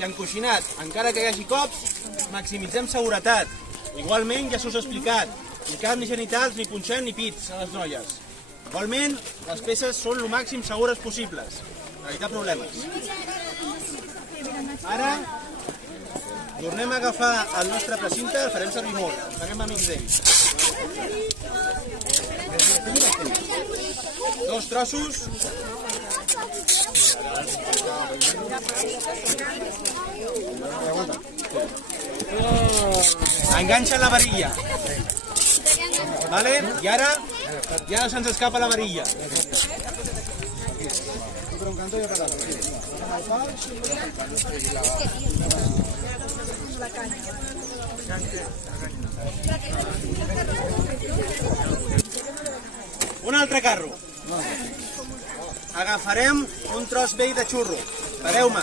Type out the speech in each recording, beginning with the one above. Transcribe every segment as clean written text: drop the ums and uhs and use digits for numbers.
I encoixinat, encara que hi hagi cops, maximitzem seguretat. Igualment, ja s'us ha explicat, ni cap ni genitals, ni punxant, ni pits a les noies. Igualment, les peces són el màxim segures possibles, per evitar problemes. Ara, tornem a agafar el nostre precinte, el farem servir molt, farem amics d'ells. 2 trossos. Enganxa la varilla. Vale? I ara ja no se'ns escapa la varilla. Un altre carro. Agafarem un tros vell de xurro. Espereu-me.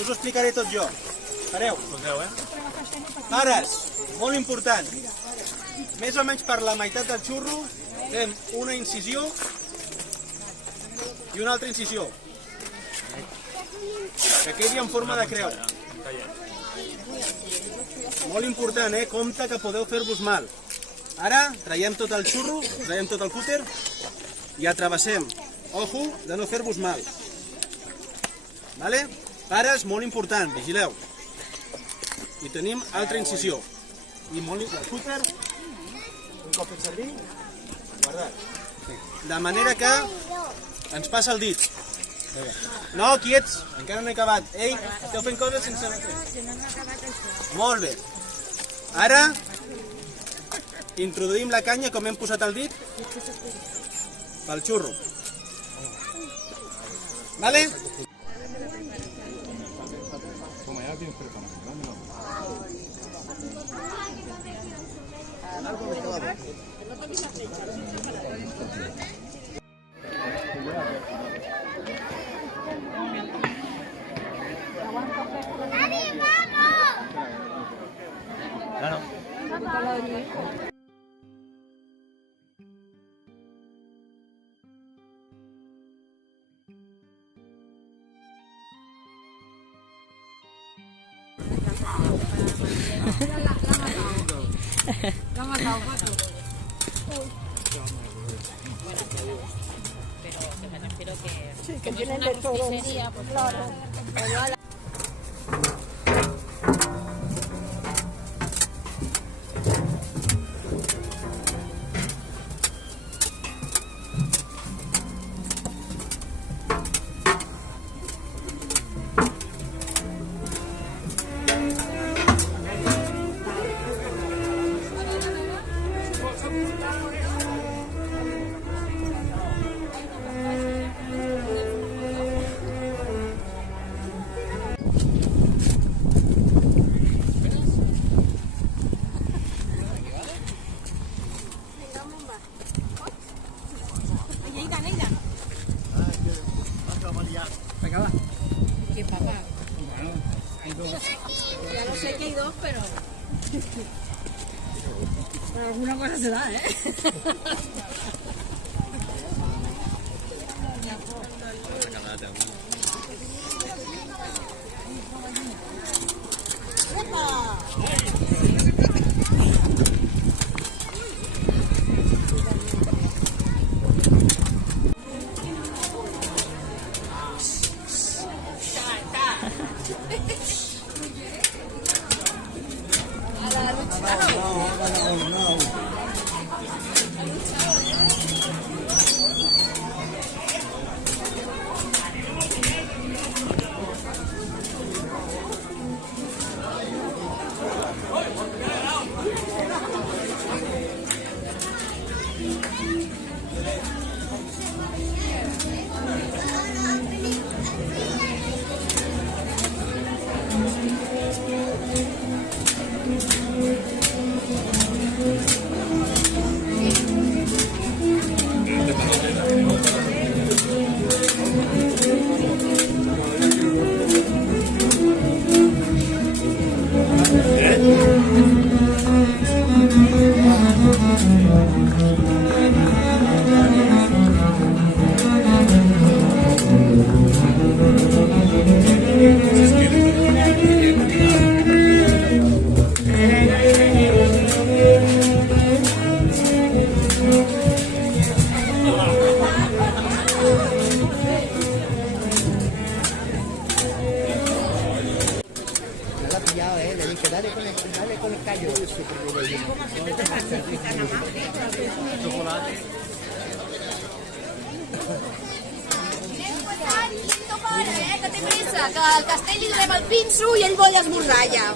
Us ho explicaré tot jo. Espereu. Pares, molt important. Més o menys per la meitat del xurro fem una incisió i una altra incisió. Que quedi en forma de creu. Molt important, compte que podeu fer-vos mal. Ara traiem tot el xurro, traiem tot el cúter i atravessem. Ojo de no fer-vos mal. Vale? Pares, molt important, vigileu. I tenim altra incisió. I el cúter, un cop fet servir, guardat. De manera que ens passa el dit. No, quiets, encara no he acabat. Ei, esteu fent coses sense fer. Molt bé. Ara introduïm la canya com hem posat el dit pel xurro. ¿Vale? Lo ha matado, Paco. Pero me refiero que... Sí, que tienen de todo. Pues claro. ¿Qué papá? Ya lo sé que hay dos, pero alguna cosa se da, ¿eh? Que té pressa, que al castell li donem el pinso i ell vol esmorzar ja.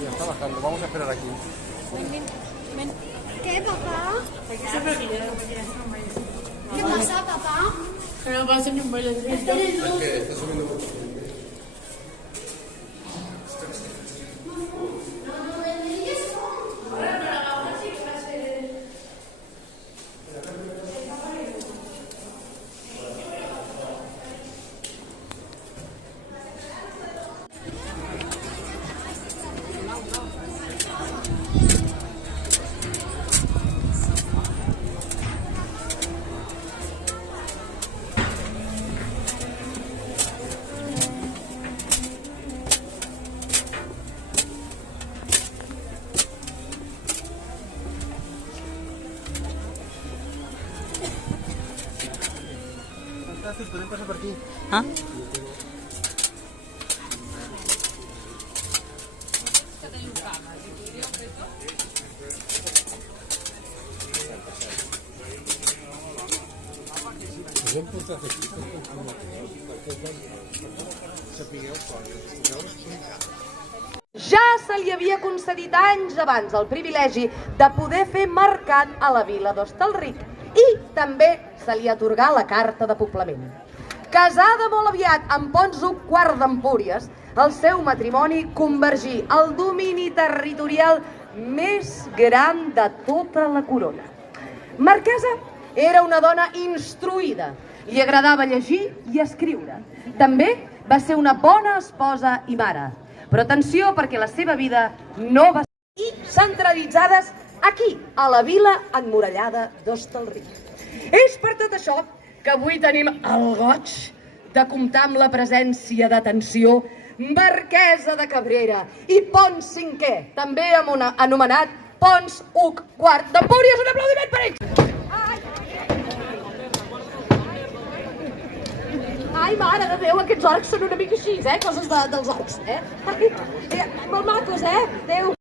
Ya está bajando, vamos a esperar aquí. ¿Qué, papá? ¿Qué pasa, papá? Pero va a ser un baile de Fantàstic, podem passar per aquí. Ah? Ja se li havia concedit anys abans el privilegi de poder fer mercat a la vila d'Hostalric i també se li atorgà la carta de poblament. Casada molt aviat amb Ponçuc IV d'Empúries, el seu matrimoni convergí al domini territorial més gran de tota la corona. Marquesa era una dona instruïda, li agradava llegir i escriure. També va ser una bona esposa i mare. Però atenció, perquè la seva vida no va ser centralitzades aquí, a la vila emmurallada d'Hostalric. És per tot això que avui tenim el goig de comptar amb la presència d'atenció Marquesa de Cabrera i Pons V, també anomenat Pons Huc IV d'Empúries. Un aplaudiment per ells! Ai, mare de Déu, aquests orcs són una mica així, coses dels orcs, molt macos, Déu.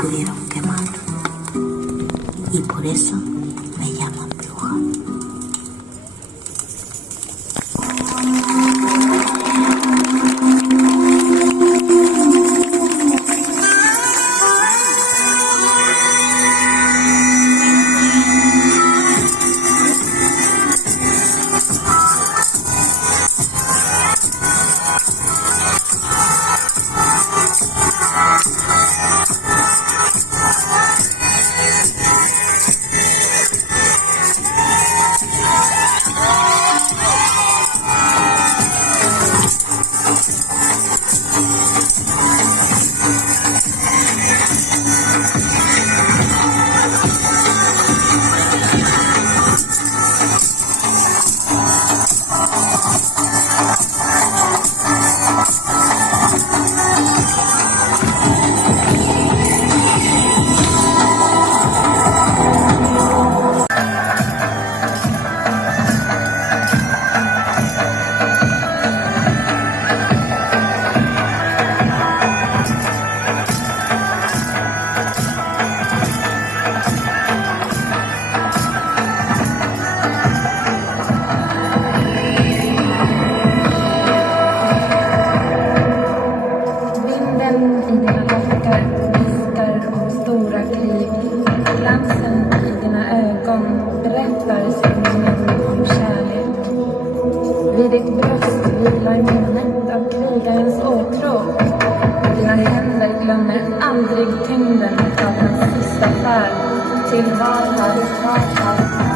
pudieron quemar. Y por eso me llaman bruja. ชิมบ้างค่ะชิมบ้างค่ะ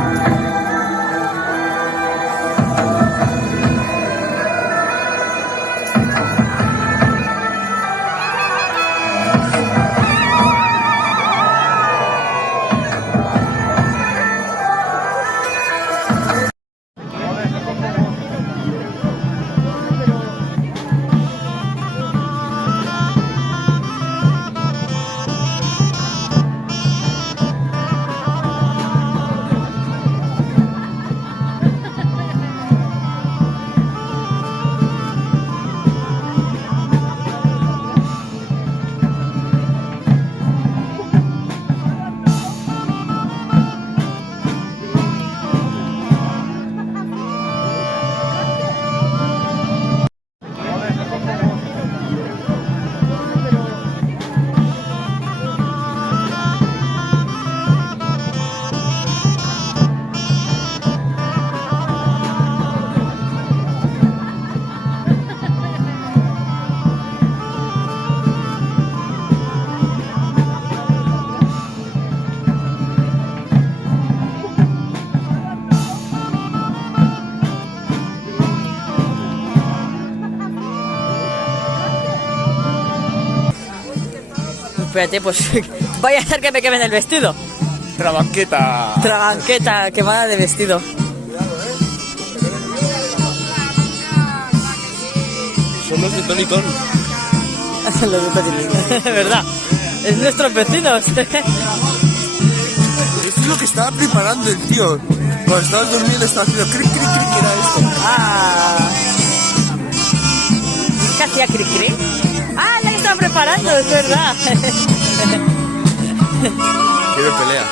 Espérate, pues vaya a ser que me quemen el vestido. Trabanqueta. Trabanqueta, quemada de vestido. Son los de Tony Ton. ¿Verdad? Es nuestros vecinos. Esto es lo que estaba preparando el tío. Cuando estabas durmiendo estaba haciendo cric, cric, cric, que era esto. Ah. ¿Qué hacía cri cri? Ah, la estaba preparando, es verdad. Quiero pelea.